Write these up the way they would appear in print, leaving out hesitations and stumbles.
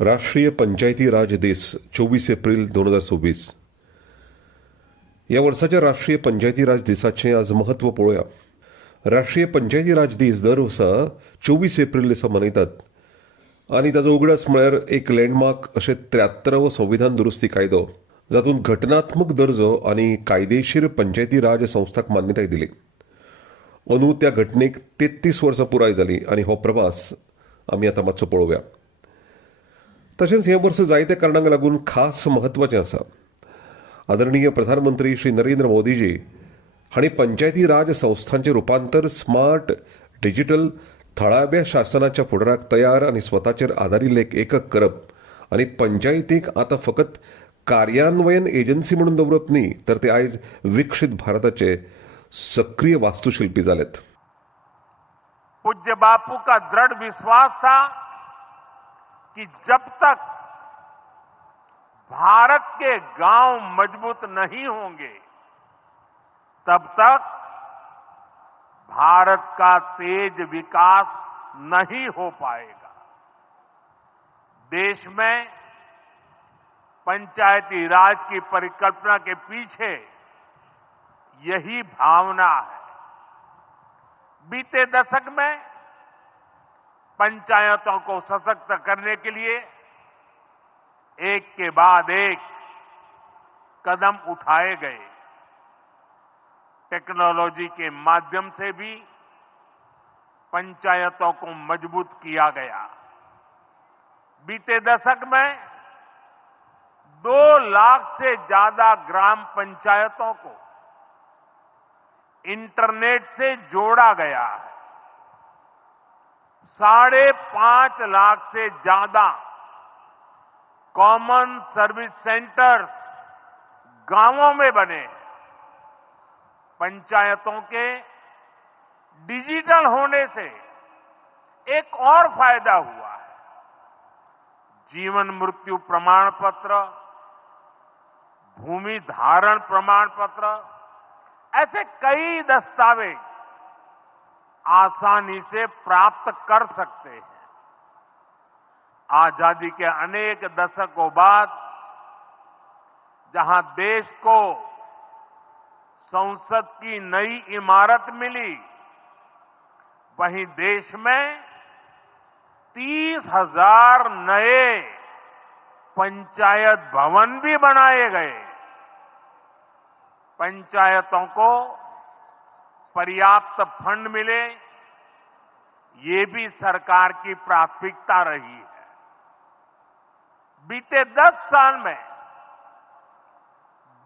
राष्ट्रीय पंचायती राज दिस 24 एप्रिल 2024. या वर्षाच्या राष्ट्रीय पंचायती राज दिसाचे आज महत्व पळोवया. राष्ट्रीय पंचायती राज दीस दर वर्सा 24 एप्रिल दिसा मनयतात आनी ताचो उगडास म्हळ्यार एक लँडमार्क अशें 73वो संविधान दुरुस्ती कायदो, जातूंत घटनात्मक दर्जो आनी कायदेशीर पंचायती राज संस्थाक मान्यताय दिली. अंदू त्या घटनेक 33 वर्सां पुराय जाली आनी हो प्रवास आमी आतां मातसो पळोवया. तशेंच हे वर्स जायत्या कारणांक लागून खास म्हत्वाचें आसा. आदरणीय प्रधानमंत्री श्री नरेंद्र मोदीजी हांणी पंचायती राज संस्थांचें रुपांतर स्मार्ट, डिजिटल, थळाव्या शासनाच्या फुडाराक तयार आनी स्वताचेर आदारिल्लें एक एकक करप आनी पंचायतीक आतां फकत कार्यान्वयन एजन्सी म्हणून दवरप न्ही, तर ते आयज विकसीत भारताचे सक्रिय वास्तुशिल्पी जालेत. पूज्य बापू का दृढ़ विश्वास था कि जब तक भारत के गांव मजबूत नहीं होंगे तब तक भारत का तेज विकास नहीं हो पाएगा. देश में पंचायती राज की परिकल्पना के पीछे यही भावना है. बीते दशक में पंचायतों को सशक्त करने के लिए एक के बाद एक कदम उठाए गए. टेक्नोलॉजी के माध्यम से भी पंचायतों को मजबूत किया गया. बीते दशक में 2 लाख से ज्यादा ग्राम पंचायतों को इंटरनेट से जोड़ा गया है. 5.5 लाख से ज्यादा कॉमन सर्विस सेंटर्स गांवों में बने. पंचायतों के डिजिटल होने से एक और फायदा हुआ है. जीवन मृत्यु प्रमाण पत्र, भूमि धारण प्रमाण पत्र, ऐसे कई दस्तावेज आसानी से प्राप्त कर सकते हैं. आजादी के अनेक दशकों बाद जहां देश को संसद की नई इमारत मिली, वहीं देश में 30,000 नए पंचायत भवन भी बनाए गए. पंचायतों को पर्याप्त फंड मिले, ये भी सरकार की प्राथमिकता रही है. बीते 10 साल में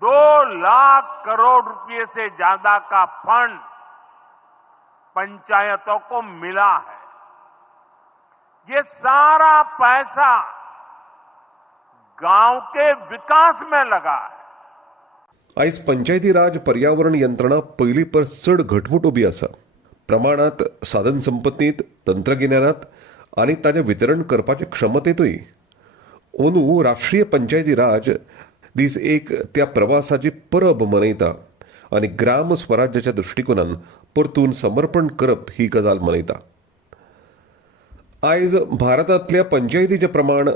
2 लाख करोड़ रुपए से ज्यादा का फंड पंचायतों को मिला है. ये सारा पैसा गांव के विकास में लगा है. आयज पंचायती राज पर्यावरण यंत्रणा पयली पर चड घटमूट उबी आसा. प्रमाणात, साधन संपत्तीत, तंत्रगिन्यानात आनी ताचें वितरण करपाचे क्षमतेतूय. अंदू राष्ट्रीय पंचायती राज दीस एक त्या प्रवासाची परब मनयता आनी ग्राम स्वराज्याच्या दृश्टिकोनान परतून समर्पण करप ही गजाल मनयता. आयज भारतांतल्या पंचायतीचें प्रमाण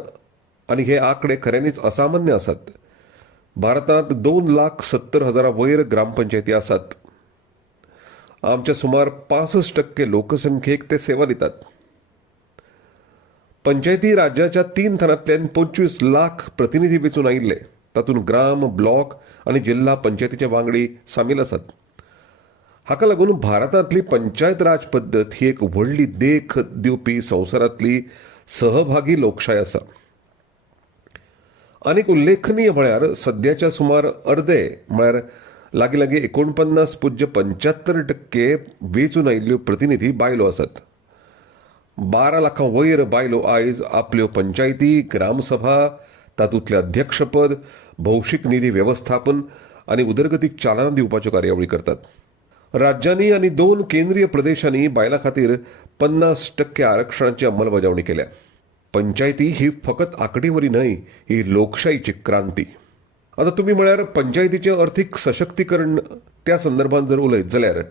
आनी हे आंकडे खऱ्यांनीच असामान्य आसात. भारतांत 2,70,000 वयर ग्रामपंचायती आसात. आमच्या सुमार 65% लोकसंख्येक ते सेवा दितात. पंचायती राज्याच्या 3 थरांतल्यान 25 लाख प्रतिनिधी वेंचून आयिल्ले. तातूंत ग्राम, ब्लॉक आनी जिल्हा पंचायतीचे वांगडी सामील आसात. हाका लागून भारतांतली पंचायत राज पद्दत ही एक व्हडली देख दिवपी संवसारांतली सहभागी लोकशाय आसा. आनीक उल्लेखनीय म्हळ्यार सद्याच्या सुमार अर्दे म्हळ्यार लागीं 49.75% वेंचून आयिल्ल्यो प्रतिनिधी बायलो आसात. 12 लाखां वयर बायलो आयज आपल्यो पंचायती, ग्रामसभा, तातूंतलें अध्यक्षपद, भौशीक निधी वेवस्थापन आनी उदरगतीक चालना दिवपाच्यो कार्यावळी करतात. राज्यांनी आनी 2 केंद्रीय प्रदेशांनी बायलां खातीर 50% आरक्षणाची अंमलबजावणी केल्या. पंचायती ही फकत आंकडेवारी न्हय, ही लोकशायेची क्रांती. आता तुम्ही म्हळ्यार पंचायतीचें अर्थीक सशक्तीकरण त्या संदर्भात जर उलयत जाल्यार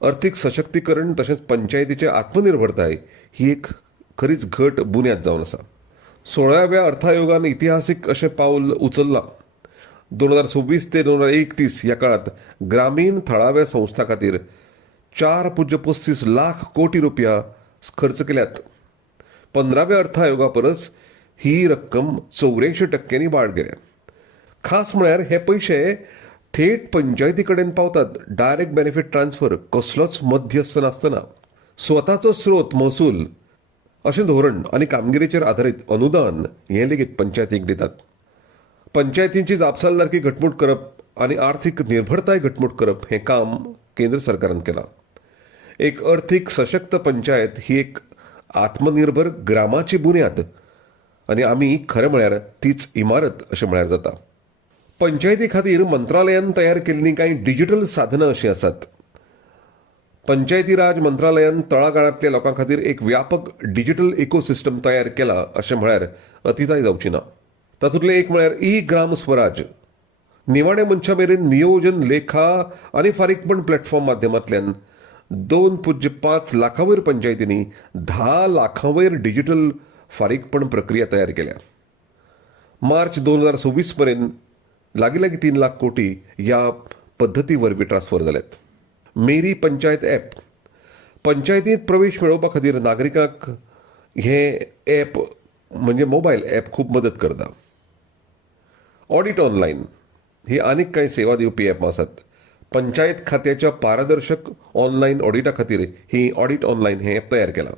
अर्थीक सशक्तीकरण तशेंच पंचायतीचे आत्मनिर्भरताय ही एक खरीच घट बुन्याद जावन आसा. 16व्या अर्थायोगान इतिहासीक अशें पावल उचललां. 2026 ते 2031 ह्या काळात ग्रामीण थळाव्या संस्था खातीर 4.35 लाख कोटी रुपया खर्च केल्यात. 15व्या अर्थायोगा परस ही रक्कम 84% वाड गेल्या. खास म्हळ्यार हे पयशे थेट पंचायती कडेन पावतात. डायरेक्ट बेनिफीट ट्रान्सफर, कसलोच मध्यस्थ नासतना. स्वताचो स्रोत महसूल अशें धोरण आनी कामगिरीचेर आधारीत अनुदान हें लेगीत पंचायतींक दितात. पंचायतींची जापसालदारकी घटमूट करप आनी आर्थीक निर्भरताय घटमूट करप हें काम केंद्र सरकारान केलां. एक अर्थीक सशक्त पंचायत ही एक आत्मनिर्भर ग्रामाची बुन्याद आनी आमी खरें म्हळ्यार तीच इमारत अशें म्हळ्यार जाता. पंचायती खातीर मंत्रालयान तयार केल्लीं कांय डिजिटल साधनां अशीं आसात. पंचायती राज मंत्रालयान तळागाळांतल्या लोकां खातीर एक व्यापक डिजिटल इकोसिस्टम तयार केला अशें म्हळ्यार अतिताय जावची ना. तातूंतलें एक म्हळ्यार ग्राम स्वराज. निमाण्या मनशा मेरेन नियोजन, लेखा आनी फारीकपण प्लॅटफॉर्म माध्यमांतल्यान 2.5 लाखां वयर पंचायतींनी 10 लाखां वयर डिजिटल फारीकपण प्रक्रिया तयार केल्या. मार्च 2026 पर्यंत लागीं 3 लाख कोटी ह्या पद्दती वरवीं ट्रान्स्फर जाल्यात. मेरी पंचायत ॲप. पंचायतींत प्रवेश मेळोवपा खातीर नागरिकांक हें ॲप म्हणजे मोबायल ॲप खूब मदत करता. ऑडिट ऑनलायन ही आनीक कांय सेवा दिवपी ॲप आसात. पंचायत खात्याच्या पारदर्शक ऑनलायन ऑडिटा खातीर ही ऑडिट ऑनलायन हें ॲप तयार केलां.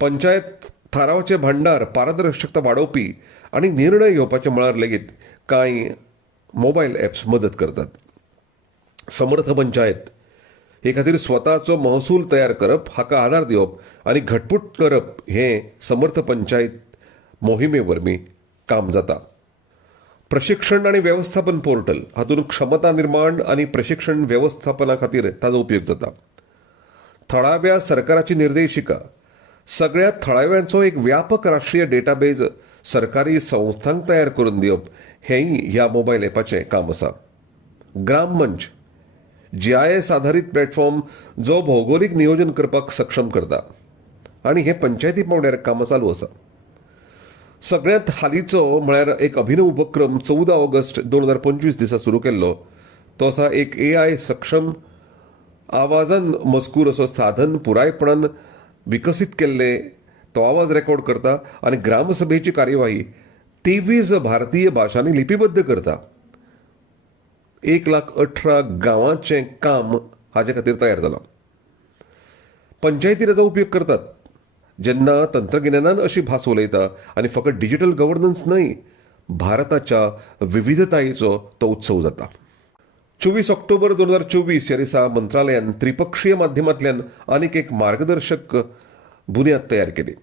पंचायत थारावाचे भांडार पारदर्शकता वाडोवपी आनी निर्णय घेवपाच्या मळार लेगीत कांय मोबायल ॲप्स मदत करतात. समर्थ पंचायत हे खातीर स्वताचो महसूल तयार करप, हाका आदार दिवप आनी घटमूट करप हें समर्थ पंचायत मोहिमे वरवीं काम जाता. प्रशिक्षण आनी वेवस्थापन पोर्टल हातूंत क्षमता निर्माण आनी प्रशिक्षण वेवस्थापना खातीर ताचो उपयोग जाता. थळाव्या सरकाराची निर्देशिका. सगळ्या थळाव्यांचो एक व्यापक राष्ट्रीय डेटाबेज सरकारी संस्थांक तयार करून दिवप हेंय ह्या मोबायल ॲपाचें काम आसा. ग्राम मंच GIS आधारीत प्लॅटफॉर्म जो भौगोलीक नियोजन करपाक सक्षम करता आनी हे पंचायती पावंड्यार कामां चालू आसा. सगळ्यांत हालींचो म्हळ्यार एक अभिनव उपक्रम 14 ऑगस्ट 2025 दिसा सुरू केल्लो. तो आसा एक AI सक्षम आवाजान मजकूर असो साधन पुरायपणान विकसीत केल्ले. तो आवाज रेकॉर्ड करता आनी ग्रामसभेची कार्यवाही 23 भारतीय भाशांनी लिपीबद्ध करता. 1,18,000 गांवांचें काम हाचे खातीर तयार जालां. पंचायती ताचो उपयोग करतात जेन्ना तंत्रगिन्यानान अशी भास उलयता आनी फकत डिजिटल गव्हर्नन्स न्हय, भारताच्या विविधतायेचो तो उत्सव जाता. 24 ऑक्टोबर 2024 ह्या दिसा मंत्रालयान त्रिपक्षीय माध्यमांतल्यान आनीक एक मार्गदर्शक बुन्याद तयार केली.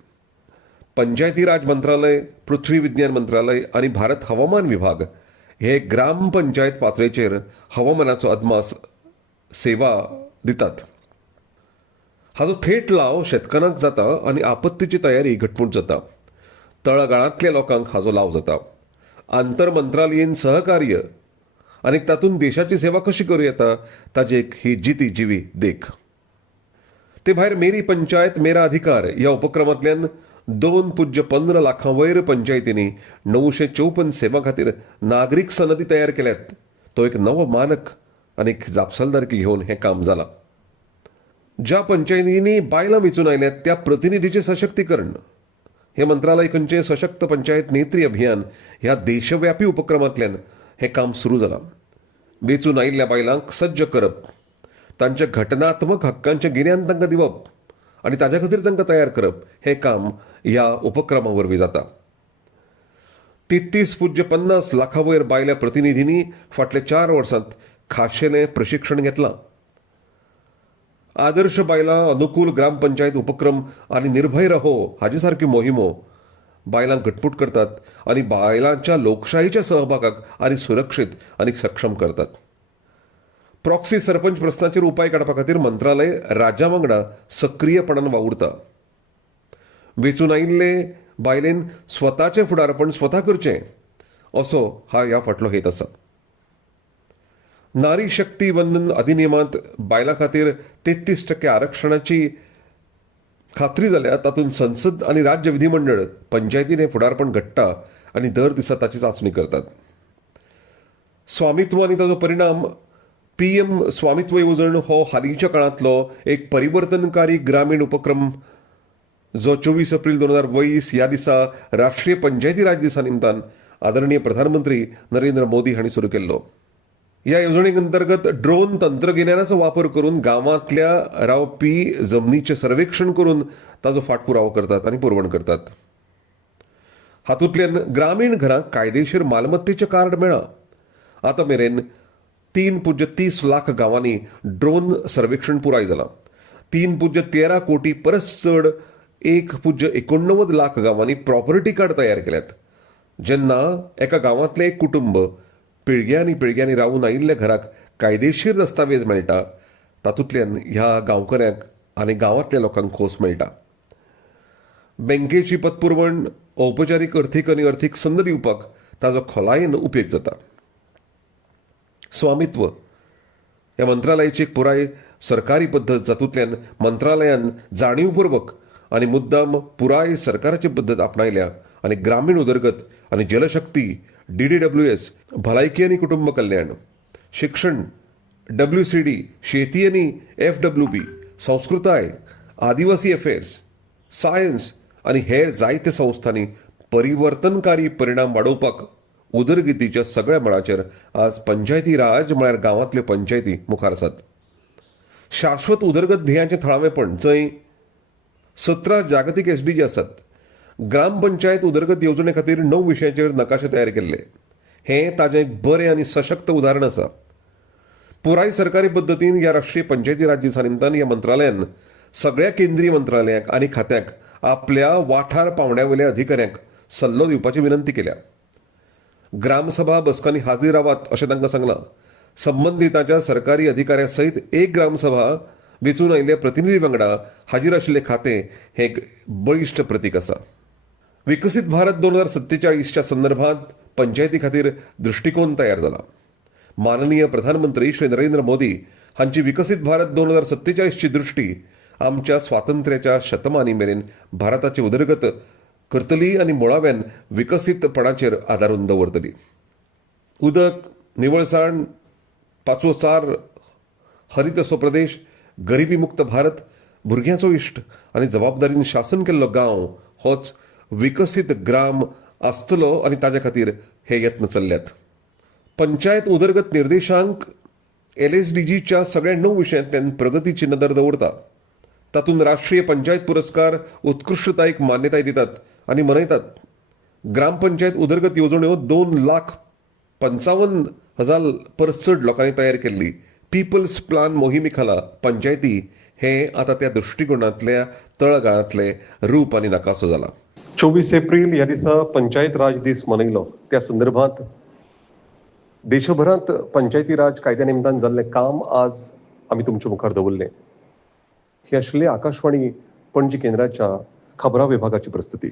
पंचायती राज मंत्रालय, पृथ्वी विज्ञान मंत्रालय आनी भारत हवामान विभाग हे ग्राम पंचायत पातळेचेर हवामानाचो अदमास सेवा दितात. हाचो थेट लाव शेतकारांक जाता आनी आपत्तीची तयारी घटमूट जाता. तळागाळांतल्या लोकांक हाचो लाव जाता. आंतरमंत्रालयीन सहकार्य आनी तातूंत देशाची सेवा कशी करूं येता ताची एक ही जिती जिवी देख. ते भायर मेरी पंचायत मेरा अधिकार ह्या उपक्रमांतल्यान 2.15 लाखां वयर पंचायतींनी 954 सेवां खातीर नागरीक सनदी तयार केल्यात. तो एक नवो मानक आनी जापसालदारकी घेवन हें काम जालां. ज्या पंचायतींनी बायलां वेंचून आयल्यात त्या प्रतिनिधीचें सशक्तीकरण. हे मंत्रालय खंयचें सशक्त पंचायत नेत्री अभियान ह्या देशव्यापी उपक्रमांतल्यान हें काम सुरू जालां. वेंचून आयिल्ल्या बायलांक सज्ज करप, तांच्या घटनात्मक हक्कांचें गिन्यान तांकां दिवप आनी ताचे खातीर तांकां तयार करप हें काम ह्या उपक्रमा वरवीं जाता. 33.50 लाखां वयर बायल्या प्रतिनिधींनी फाटल्या 4 वर्सांत खाशेलें प्रशिक्षण घेतलां. आदर्श बायलां अनुकूल ग्रामपंचायत उपक्रम आनी निर्भय रहो हाचे सारक्यो मोहिमो बायलांक घटमूट करतात आनी बायलांच्या लोकशाहीच्या सहभागाक आनी सुरक्षीत आनी सक्षम करतात. प्रॉक्सी सरपंच प्रस्नाचेर उपाय काडपा खातीर मंत्रालय राज्यां वांगडा सक्रीयपणान वावुरता. वेंचून आयिल्ले बायलेन स्वताचें फुडारपण स्वता करचें असो ह्या फाटलो हेत आसा. नारी शक्ती वंदन अधिनियमांत बायलां खातीर 33% आरक्षणाची खात्री जाल्या तातूंत संसद आनी राज्य विधिमंडळ पंचायतीन फुडारपण घडटा आनी दर दिसा ताची चांचणी करतात. स्वामित्व आनी ताचो परिणाम PM स्वामित्व येवजण हो हालींच्या काळांतलो एक परिवर्तनकारी ग्रामीण उपक्रम जो 24 एप्रिल 2020 ह्या दिसा राष्ट्रीय पंचायती राज दिसा निमतान आदरणीय प्रधानमंत्री नरेंद्र मोदी हांणी सुरू केल्लो. ह्या येवजणे अंतर्गत ड्रोन तंत्रगिन्यानाचो वापर करून गांवांतल्या रावपी जमनीचें सर्वेक्षण करून ताचो फाटपुरावो करतात आनी पुरवण करतात. हातूंतल्यान ग्रामीण घरांक कायदेशीर मालमत्तेचें कार्ड मेळ्ळां. आतां मेरेन 3.30 लाख गांवांनी ड्रोन सर्वेक्षण पुराय जालां. 3.13 कोटी परस चड 1.89 लाख गांवांनी प्रॉपर्टी कार्ड तयार केल्यात. जेन्ना एका गांवांतलें एक कुटुंब पिळग्यांनी पिळग्यांनी रावून आयिल्ल्या घराक कायदेशीर दस्तावेज मेळटा, तातूंतल्यान ह्या गांवकऱ्यांक आनी गांवांतल्या लोकांक खोस मेळटा. बँकेची पतपुरवण, औपचारीक अर्थीक आनी अर्थीक संद दिवपाक ताचो खोलायेन उपेग जाता. स्वामित्व ह्या मंत्रालयाची एक पुराय सरकारी पद्दत जातूंतल्यान मंत्रालयान जाणीवपूर्वक आनी मुद्दाम पुराय सरकाराची पद्दत आपणायल्या आनी ग्रामीण उदरगत आनी जलशक्ती, DDWS, भलायकी आनी कुटुंब कल्याण, शिक्षण, WCD, शेती आनी FWP, संस्कृताय, आदिवासी अफेर्स, सायन्स आनी हेर जायत्या संस्थांनी परिवर्तनकारी परिणाम वाडोवपाक उदरगतीच्या सगळ्या मळाचेर आज पंचायती राज म्हळ्यार गांवांतल्यो पंचायती मुखार आसात. शाश्वत उदरगत ध्येयाचें थळावेपण जंय 17 जागतीक SDG आसात. ग्रामपंचायत उदरगत येवजणे खातीर 9 विशयांचेर नकाशे तयार केल्ले. हें ताजें एक बरें आनी सशक्त उदाहरण आसा. पुराय सरकारी पद्दतीन ह्या राष्ट्रीय पंचायती राज दिसा निमतान ह्या मंत्रालयान सगळ्या केंद्रीय मंत्रालयांक आनी खात्यांक आपल्या वाठार पावंड्यावयल्या अधिकाऱ्यांक सल्लो दिवपाची विनंती केल्या. ग्रामसभा बसकांनी हाजीर रावात अशें तांकां सांगलां. संबंधितांच्या सरकारी अधिकाऱ्यां सयत एक ग्रामसभा वेंचून आयिल्ल्या प्रतिनिधी वांगडा हाजीर आशिल्लें खातें हें एक बळिश्ट प्रतीक आसा. विकसीत भारत 2047च्या संदर्भांत पंचायती खातीर दृश्टिकोन तयार जाला. माननीय प्रधानमंत्री श्री नरेंद्र मोदी हांची विकसीत भारत 2047ची दृश्टी आमच्या स्वातंत्र्याच्या शतमानी मेरेन भारताची उदरगत करतली आनी मुळाव्यान विकसीतपणाचेर आदारून दवरतली. उदक, निवळसाण, पांचवोचार, हरीत असो प्रदेश, गरिबी मुक्त भारत, भुरग्यांचो इश्ट आनी जबाबदारीन शासन केल्लो गांव होच विकसीत ग्राम आसतलो आनी ताचे खातीर हे यत्न चल्ल्यात. पंचायत उदरगत निर्देशांक LSDGच्या सगळ्या 9 विशयांतल्यान प्रगतीची नदर दवरता. तातूंत राष्ट्रीय पंचायत पुरस्कार उत्कृश्टतायेक मान्यताय दितात आनी मनयतात. ग्रामपंचायत उदरगत येवजण्यो 2,55,000 परस चड लोकांनी तयार केल्ली पीपल्स प्लान मोहिमे खाला पंचायती हें आतां त्या दृश्टिकोनांतल्या तळगाळांतलें रूप आनी नकासो जाला. 24 एप्रिल ह्या दिसा पंचायत राज दीस मनयलो. त्या संदर्भांत देशभरांत पंचायती राज कायद्या निमतान जाल्लें काम आज आमी तुमचे मुखार दवरलें. ही आशिल्ली आकाशवाणी पणजी केंद्राच्या खबरां विभागाची प्रस्तुती.